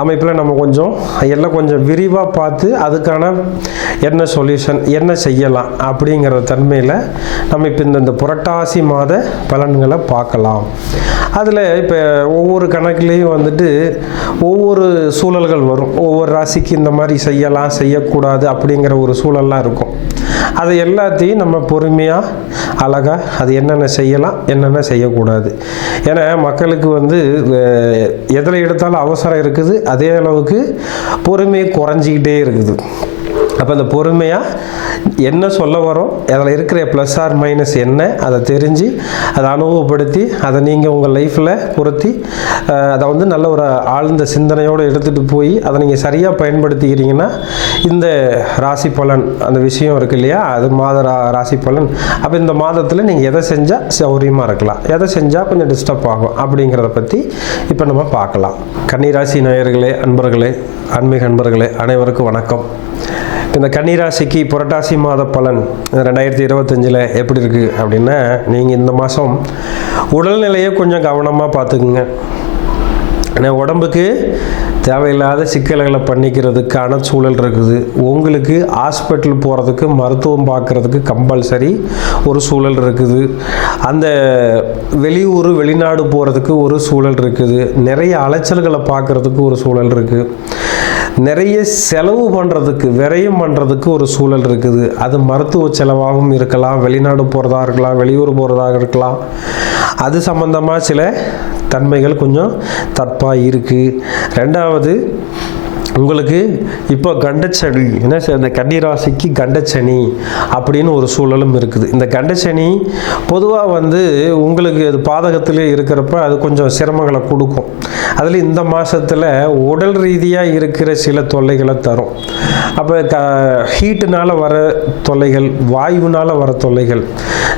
அமைப்பில் நம்ம கொஞ்சம் எல்லாம் கொஞ்சம் விரிவாக பார்த்து அதுக்கான என்ன சொல்யூஷன் என்ன செய்யலாம் அப்படிங்கிற தன்மையில் நம்ம இப்போ இந்த புரட்டாசி மாத பலன்களை பார்க்கலாம். அதில் இப்போ ஒவ்வொரு கணக்குலேயும் வந்துட்டு ஒவ்வொரு சூழல்கள் வரும். ஒவ்வொரு ராசிக்கு இந்த மாதிரி செய்யலாம் செய்யக்கூடாது அப்படிங்கிற ஒரு சூழல்லாம் இருக்கும். அதை எல்லாத்தையும் நம்ம பொறுமையாக அழகாக அது என்னென்ன செய்யலாம் என்னென்ன செய்யக்கூடாது. ஏன்னா மக்களுக்கு வந்து எதில் எடுத்தாலும் அவசரம் இருக்குது அதே அளவுக்கு பொறுமை குறைஞ்சிக்கிட்டே இருக்குது. அப்போ அந்த பொறுமையாக என்ன சொல்ல வரோம்? அதில் இருக்கிற ப்ளஸ் ஆர் மைனஸ் என்ன? அதை தெரிஞ்சு அதை அனுபவப்படுத்தி அதை நீங்கள் உங்கள் லைஃப்பில் பொருத்தி அதை வந்து நல்ல ஒரு ஆழ்ந்த சிந்தனையோடு எடுத்துகிட்டு போய் அதை நீங்கள் சரியாக பயன்படுத்திக்கிறீங்கன்னா இந்த ராசி பலன் அந்த விஷயம் இருக்கு இல்லையா? அது மாத ரா ராசி பலன். அப்போ இந்த மாதத்தில் நீங்கள் எதை செஞ்சால் சௌரியமாக இருக்கலாம். எதை செஞ்சால் கொஞ்சம் டிஸ்டர்ப் ஆகும் அப்படிங்கிறத பற்றி இப்போ நம்ம பார்க்கலாம். கன்னிராசி நேயர்களே அன்பர்களே ஆன்மீக அன்பர்களே அனைவருக்கும் வணக்கம். இந்த கன்னிராசிக்கு புரட்டாசி மாத பலன் ரெண்டாயிரத்தி இருபத்தஞ்சில் எப்படி இருக்குது அப்படின்னா நீங்கள் இந்த மாதம் உடல்நிலையை கொஞ்சம் கவனமாக பார்த்துக்குங்க. ஏன்னா உடம்புக்கு தேவையில்லாத சிக்கல்களை பண்ணிக்கிறதுக்கான சூழல் இருக்குது. உங்களுக்கு ஹாஸ்பிட்டல் போகிறதுக்கு மருத்துவம் பார்க்குறதுக்கு கம்பல்சரி ஒரு சூழல் இருக்குது. அந்த வெளியூர் வெளிநாடு போகிறதுக்கு ஒரு சூழல் இருக்குது. நிறைய அலைச்சல்களை பார்க்குறதுக்கு ஒரு சூழல் இருக்குது நிறைய செலவு பண்ணுறதுக்கு விரயம் பண்ணுறதுக்கு ஒரு சூழல் இருக்குது. அது மருத்துவ செலவாகவும் இருக்கலாம் வெளிநாடு போகிறதா இருக்கலாம் வெளியூர் போகிறதாக இருக்கலாம். அது சம்மந்தமாக சில தன்மைகள் கொஞ்சம் தப்பாக இருக்குது ரெண்டாவது உங்களுக்கு இப்போ கண்டச்சனி என்ன இந்த கன்னிராசிக்கு கண்டச்சனி அப்படின்னு ஒரு சூழலும் இருக்குது. இந்த கண்டச்சனி பொதுவாக வந்து உங்களுக்கு அது பாதகத்திலே இருக்கிறப்ப அது கொஞ்சம் சிரமங்களை கொடுக்கும். அதில் இந்த மாதத்தில் உடல் ரீதியாக இருக்கிற சில தொல்லைகளை தரும். அப்போ க ஹீட்டுனால் வர தொல்லைகள் வாயுனால் வர தொல்லைகள்.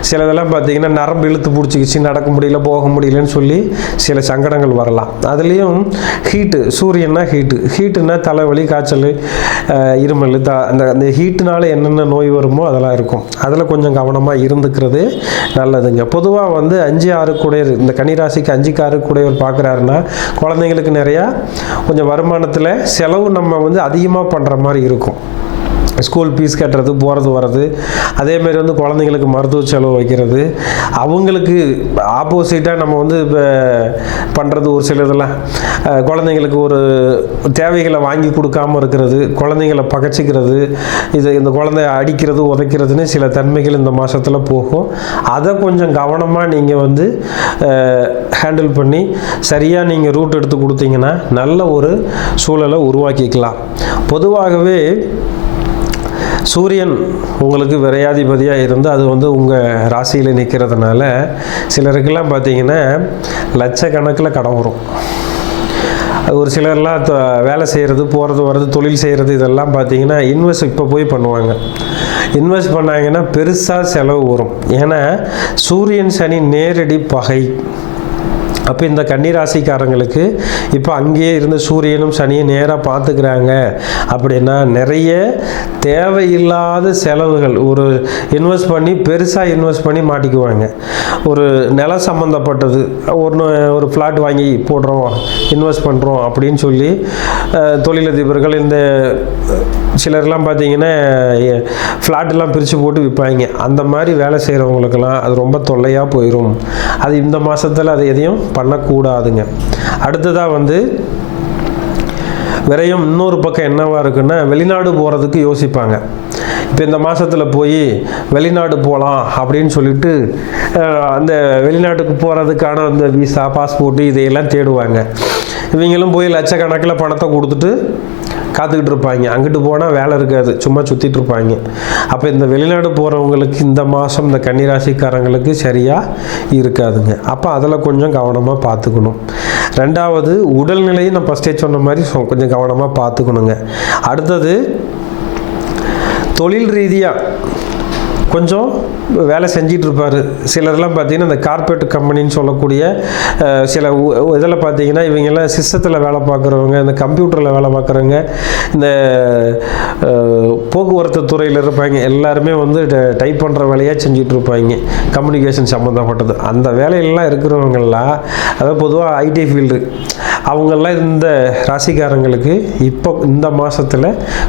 சிலதெல்லாம் பார்த்தீங்கன்னா நரம்பு இழுத்து பிடிச்சிக்கிச்சு நடக்க முடியல போக முடியலன்னு சொல்லி சில சங்கடங்கள் வரலாம். அதுலேயும் ஹீட்டு சூரியன்னா ஹீட்டு ஹீட்டுனா தலைவலி காய்ச்சல் இருமல். த அந்த அந்த ஹீட்டுனால என்னென்ன நோய் வருமோ அதெல்லாம் இருக்கும். அதில் கொஞ்சம் கவனமாக இருந்துக்கிறது நல்லதுங்க. பொதுவாக வந்து அஞ்சு ஆறு கூடையர் இந்த கன்னிராசிக்கு அஞ்சு ஆறு கூடையவர் பார்க்குறாருன்னா குழந்தைங்களுக்கு நிறையா கொஞ்சம் வருமானத்தில் செலவு நம்ம வந்து அதிகமாக பண்ணுற மாதிரி இருக்கும். こう。ஸ்கூல் ஃபீஸ் கட்டுறது போகிறது வர்றது. அதேமாரி வந்து குழந்தைங்களுக்கு மருத்துவ செலவு வைக்கிறது. அவங்களுக்கு ஆப்போசிட்டாக நம்ம வந்து இப்போ பண்ணுறது ஒரு சில இதெல்லாம். குழந்தைங்களுக்கு ஒரு தேவைகளை வாங்கி கொடுக்காம இருக்கிறது குழந்தைங்களை பகச்சிக்கிறது இது இந்த குழந்தைய அடிக்கிறது உதைக்கிறதுன்னு சில தன்மைகள் இந்த மாதத்தில் போகும். அதை கொஞ்சம் கவனமாக நீங்கள் வந்து ஹேண்டில் பண்ணி சரியாக நீங்கள் ரூட் எடுத்து கொடுத்தீங்கன்னா நல்ல ஒரு சூழலை உருவாக்கிக்கலாம். பொதுவாகவே சூரியன் உங்களுக்கு விரையாதிபதியாக இருந்து அது வந்து உங்கள் ராசியில் நிற்கிறதுனால சிலருக்கெல்லாம் பார்த்தீங்கன்னா லட்சக்கணக்கில் கடன் வரும். ஒரு சிலர்லாம் த- வேலை செய்கிறது போகிறது வர்றது தொழில் செய்கிறது இதெல்லாம் பார்த்தீங்கன்னா இன்வெஸ்ட் இப்போ போய் பண்ணுவாங்க. இன்வெஸ்ட் பண்ணாங்கன்னா பெருசாக செலவு வரும். ஏன்னா சூரியன் சனி நேரடி பகை. அப்போ இந்த கன்னிராசிக்காரங்களுக்கு இப்போ அங்கேயே இருந்த சூரியனும் சனியும் நேராக பார்த்துக்கிறாங்க அப்படின்னா நிறைய தேவையில்லாத செலவுகள். ஒரு இன்வெஸ்ட் பண்ணி பெருசாக இன்வெஸ்ட் பண்ணி மாட்டிக்குவாங்க. ஒரு நிலம் சம்மந்தப்பட்டது ஒன்று ஒரு ஃப்ளாட் வாங்கி போடுறோம் இன்வெஸ்ட் பண்ணுறோம் அப்படின்னு சொல்லி தொழிலதிபர்கள் இந்த சிலர்லாம் பார்த்தீங்கன்னா ஃப்ளாட்டெல்லாம் பிரித்து போட்டு விற்பாங்க அந்த மாதிரி வேலை செய்கிறவங்களுக்கெல்லாம் அது ரொம்ப தொல்லையாக போயிடும் அது இந்த மாதத்தில் அது எதையும் பண்ணக்கூடாதுங்க. அடுத்ததாக வந்து விரயம் இன்னொரு பக்கம் என்னவாக இருக்குன்னா வெளிநாடு போகிறதுக்கு யோசிப்பாங்க. இப்போ இந்த மாதத்தில் போய் வெளிநாடு போகலாம் அப்படின்னு சொல்லிட்டு அந்த வெளிநாட்டுக்கு போகிறதுக்கான அந்த விசா பாஸ்போர்ட்டு இதையெல்லாம் தேடுவாங்க. இவங்களும் போய் லட்சக்கணக்கில் பணத்தை கொடுத்துட்டு காத்துக்கிட்டு இருப்பாங்க அங்கிட்டு போனால் வேலை இருக்காது. சும்மா சுற்றிட்டு இருப்பாங்க. அப்போ இந்த வெளிநாடு போகிறவங்களுக்கு இந்த மாதம் இந்த கன்னிராசிக்காரங்களுக்கு சரியாக இருக்காதுங்க. அப்போ அதில் கொஞ்சம் கவனமாக பார்த்துக்கணும் ரெண்டாவது உடல்நிலையை நான் ஃபஸ்ட்டே சொன்ன மாதிரி கொஞ்சம் கவனமாக பார்த்துக்கணுங்க அடுத்தது தொழில் ரீதியாக கொஞ்சம் வேலை செஞ்சிட்டு இருப்பார். சிலர்லாம் பார்த்தீங்கன்னா இந்த கார்பரேட் கம்பெனின்னு சொல்லக்கூடிய சில இதில் பார்த்தீங்கன்னா இவங்கெல்லாம் சிஸ்டத்தில் வேலை பார்க்குறவங்க இந்த கம்ப்யூட்டரில் வேலை பார்க்குறவங்க இந்த போக்குவரத்து துறையில் இருப்பாங்க. எல்லாருமே வந்து டைப் பண்ணுற வேலையாக செஞ்சுட்டு இருப்பாங்க. கம்யூனிகேஷன் சம்மந்தப்பட்டது அந்த வேலையெல்லாம் இருக்கிறவங்கெல்லாம் அதாவது பொதுவாக ஐடி ஃபீல்டு அவங்கெல்லாம் இந்த ராசிக்காரங்களுக்கு இப்போ இந்த மாதத்தில்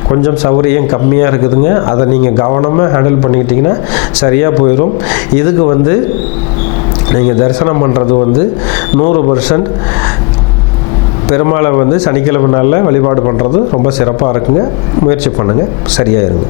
கொஞ்சம் சௌரியம் கம்மியாக இருக்குதுங்க. அதை நீங்கள் கவனமாக ஹேண்டில் பண்ணிக்கிட்டிங்கன்னா சரியாக போயிடும் இதுக்கு வந்து நீங்கள் தரிசனம் பண்ணுறது வந்து நூறு பர்சன்ட் பெருமாளை வந்து சனிக்கிழமை நாளில் வழிபாடு பண்ணுறது ரொம்ப சிறப்பாக இருக்குங்க. முயற்சி பண்ணுங்கள் சரியாக இருங்க.